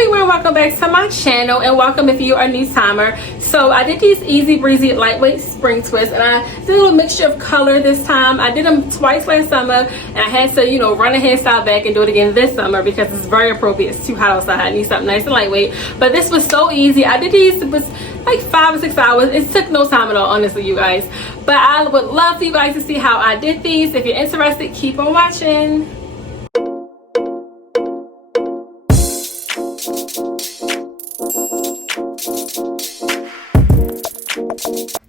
everyone, welcome back to my channel, and welcome if you are a new timer. So I did these easy breezy lightweight spring twists, and I did a little mixture of color this time. I did them twice last summer, and I had to, run a hairstyle back and do it again this summer because it's very appropriate. It's too hot outside. I need something nice and lightweight. But this was so easy. I did these, it was like 5 or 6 hours. It took no time at all, honestly, you guys. But I would love for you guys to see how I did these. If you're interested, keep on watching.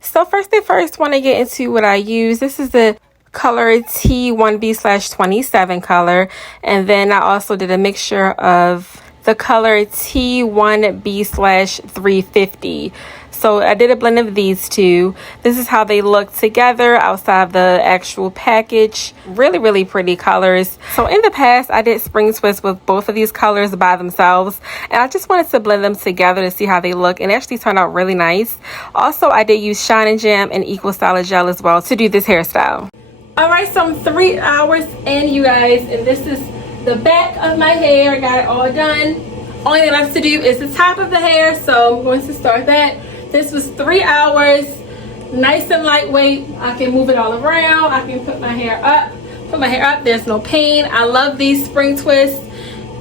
So first thing first, want to get into what I use. This is the color T1B/27 color, and then I also did a mixture of the color T1B/350. So I did a blend of these two. This is how they look together outside of the actual package. Really pretty colors. So in the past, I did spring twists with both of these colors by themselves, and I just wanted to blend them together to see how they look, and it actually turned out really nice. Also, I did use Shine and Jam and Equal Styler Gel as well to do this hairstyle. Alright, so I'm 3 hours in, you guys, and this is the back of my hair. I got it all done. Only thing left to do is the top of the hair, so I'm going to start that. This was 3 hours, nice and lightweight. I can move it all around. I can put my hair up. There's no pain. I love these spring twists,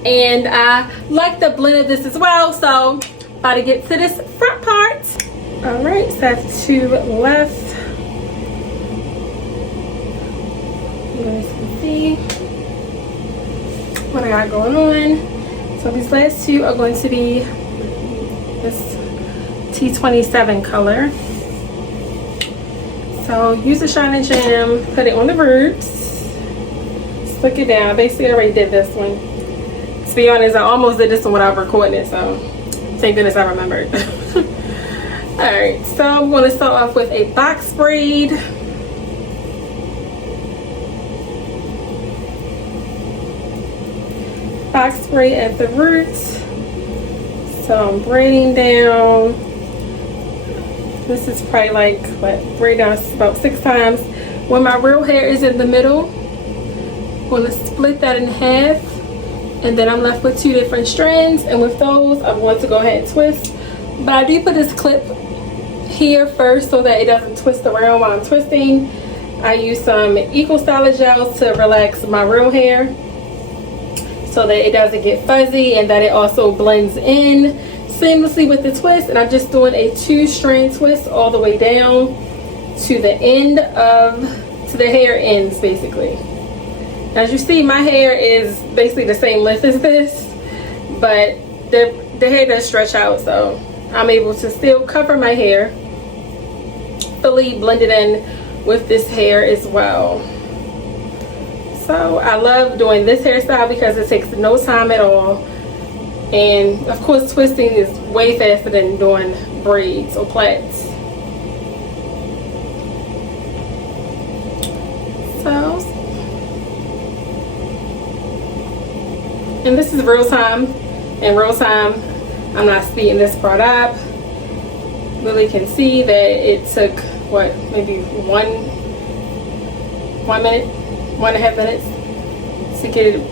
and I like the blend of this as well. So, about to get to this front part. All right, so that's 2 left. You guys can see what I got going on. So these last 2 are going to be this T27 color. So use the Shine and Jam, put it on the roots, slick it down. Basically, I already did this one. To be honest, I almost did this one without recording it, so thank goodness I remembered. Alright, so I'm going to start off with a box braid. Box braid at the roots. So I'm braiding down. This is probably like, braid down about 6 times. When my real hair is in the middle, I'm going to split that in half, and then I'm left with 2 different strands, and with those I'm going to go ahead and twist. But I do put this clip here first so that it doesn't twist around while I'm twisting. I use some Equal Styler Gel to relax my real hair so that it doesn't get fuzzy, and that it also blends in seamlessly with the twist. And I'm just doing a 2-strand twist all the way down to the end to the hair ends, basically. As you see, my hair is basically the same length as this, but the hair does stretch out, so I'm able to still cover my hair, fully blend it in with this hair as well. So I love doing this hairstyle because it takes no time at all. And of course, twisting is way faster than doing braids or plaits. So, and this is real time. In real time, I'm not speeding this part up. Really can see that it took, maybe 1 minute, 1.5 minutes to get it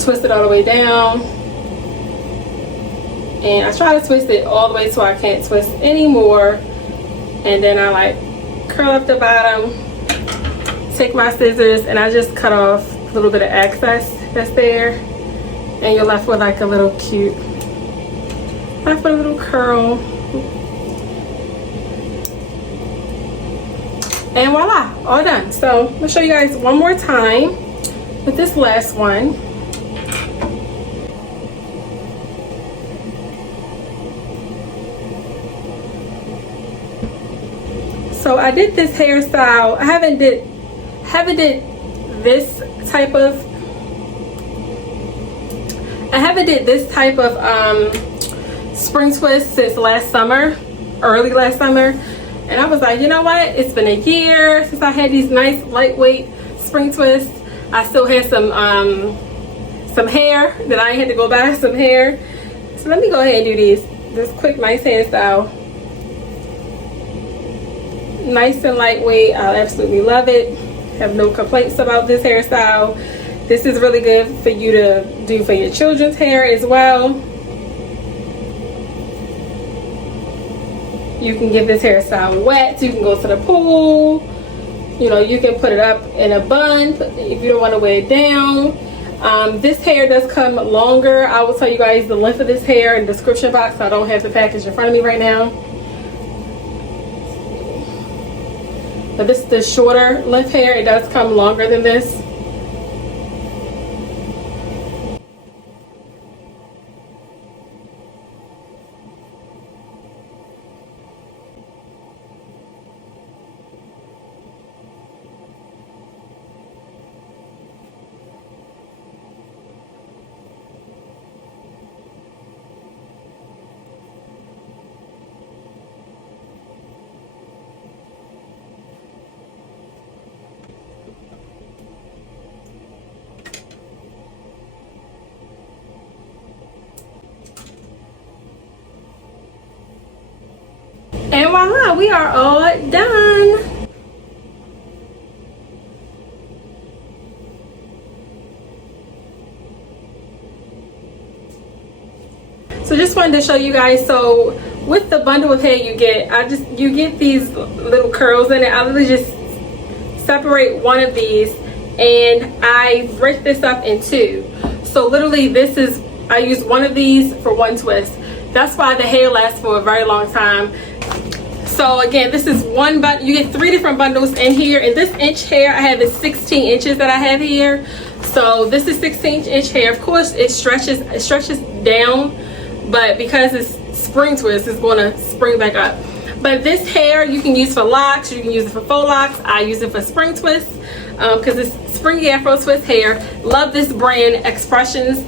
twisted all the way down. And I try to twist it all the way so I can't twist anymore. And then I curl up the bottom, take my scissors, and I just cut off a little bit of excess that's there. And you're left with a little cute, left with a little curl. And voila, all done. So I'm gonna show you guys one more time with this last one. So I did this hairstyle. I haven't did this type of spring twist since last summer, early last summer. And I was like, you know what? It's been a year since I had these nice lightweight spring twists. I still had some hair that I had to go buy some hair. So let me go ahead and do this quick nice hairstyle. Nice and lightweight. I absolutely love it. Have no complaints about this hairstyle. This is really good for you to do for your children's hair as well. You can give this hairstyle wet. You can go to the pool. You know, you can put it up in a bun if you don't want to weigh it down. This hair does come longer. I will tell you guys the length of this hair in the description box. I don't have the package in front of me right now. But this is the shorter length hair. It does come longer than this. And voila, we are all done. So just wanted to show you guys, so with the bundle of hair you get, you get these little curls in it. I literally just separate one of these and I break this up in two. So literally I use one of these for one twist. That's why the hair lasts for a very long time. So again, this is one bundle. You get 3 different bundles in here. And this inch hair I have is 16 inches that I have here. So this is 16-inch hair. Of course, it stretches down, but because it's spring twist, it's going to spring back up. But this hair you can use for locks. You can use it for faux locks. I use it for spring twists because it's springy afro twist hair. Love this brand, Expressions.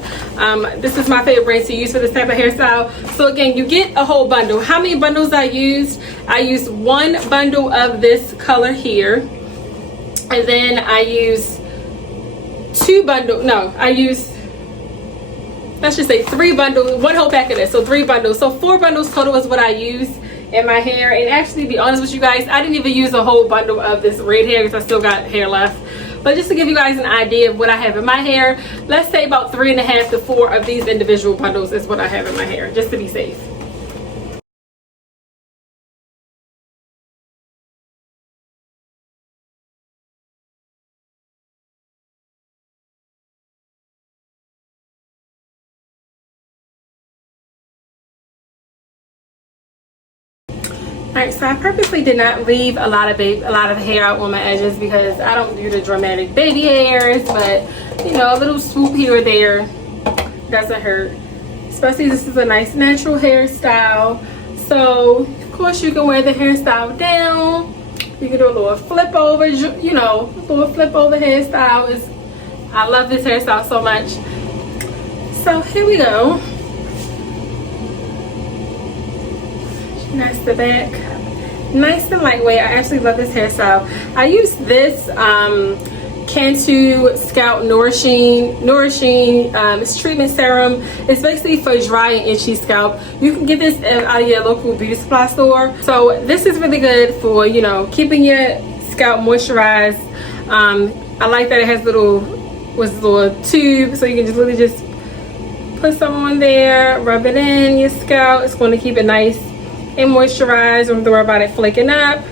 This is my favorite brand to use for this type of hairstyle. So again, you get a whole bundle. How many bundles I used? I used 1 bundle of this color here, and then I use 2 bundles. No, I used, let's just say 3 bundles, 1 whole pack of this. So 3 bundles. So 4 bundles total is what I used in my hair. And actually, to be honest with you guys, I didn't even use a whole bundle of this red hair because I still got hair left. But just to give you guys an idea of what I have in my hair, let's say about 3.5 to 4 of these individual bundles is what I have in my hair, just to be safe. Alright, so I purposely did not leave a lot of hair out on my edges because I don't do the dramatic baby hairs, but you know, a little swoop here or there doesn't hurt. Especially this is a nice natural hairstyle. So of course you can wear the hairstyle down. You can do a little flip over, you know, a little flip over hairstyle. I love this hairstyle so much. So here we go. Nice the back, nice and lightweight. I actually love this hairstyle. I use this Cantu Scalp Nourishing it's treatment serum. It's basically for dry and itchy scalp. You can get this at your local beauty supply store. So this is really good for, you know, keeping your scalp moisturized. I like that it has little tube, so you can just literally just put some on there, rub it in your scalp. It's going to keep it nice and moisturize. Don't have to worry about it flaking up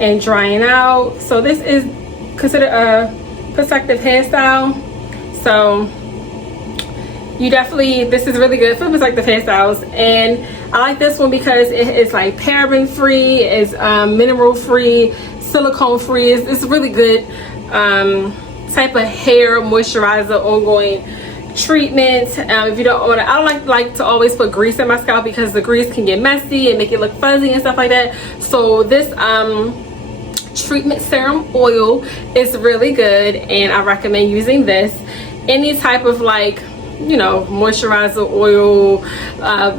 and drying out. So this is considered a protective hairstyle. So you definitely, this is really good for protective hairstyles. And I like this one because it's like paraben free, it's mineral free, silicone free. It's really good type of hair moisturizer, ongoing treatment. If you don't want to, I don't like to always put grease in my scalp because the grease can get messy and make it look fuzzy and stuff like that. So this treatment serum oil is really good and I recommend using this. Any type of, like, you know, moisturizer oil,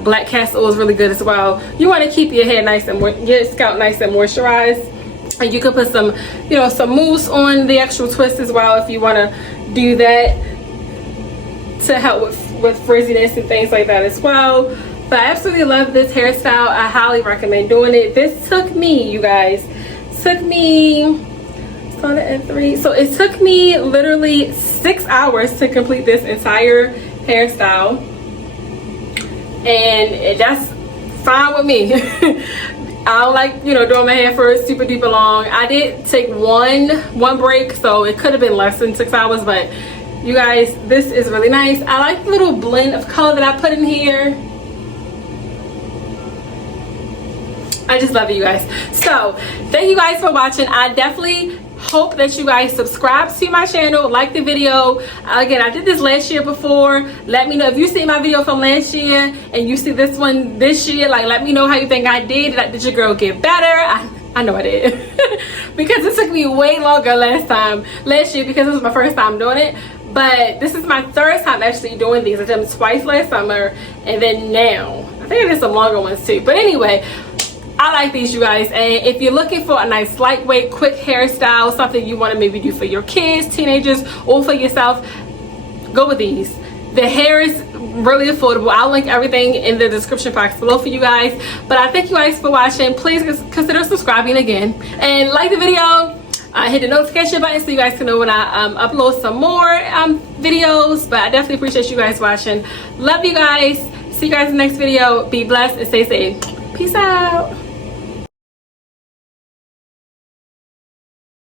black castor oil is really good as well. You want to keep your hair nice and your scalp nice and moisturized. And you could put some, you know, some mousse on the actual twist as well if you want to do that, to help with frizziness and things like that as well. But I absolutely love this hairstyle. I highly recommend doing it. This took me, you guys, started at 3. So it took me literally 6 hours to complete this entire hairstyle, and that's fine with me. I don't like, you know, doing my hair for super duper long. I did take one break, so it could have been less than 6 hours, but you guys, this is really nice. I like the little blend of color that I put in here. I just love it, you guys. So thank you guys for watching. I definitely hope that you guys subscribe to my channel, like the video. Again, I did this last year before. Let me know if you see my video from last year and you see this one this year. Like, let me know how you think I did. Like, did your girl get better? I know I did. Because it took me way longer last year because it was my first time doing it. But this is my third time actually doing these. I did them twice last summer and then now. I think I did some longer ones too. But anyway, I like these, you guys. And if you're looking for a nice lightweight quick hairstyle, something you want to maybe do for your kids, teenagers, or for yourself, go with these. The hair is really affordable. I'll link everything in the description box below for you guys. But I thank you guys for watching. Please consider subscribing again and like the video. Hit the notification button so you guys can know when I upload some more videos. But I definitely appreciate you guys watching. Love you guys. See you guys in the next video. Be blessed and stay safe. Peace out.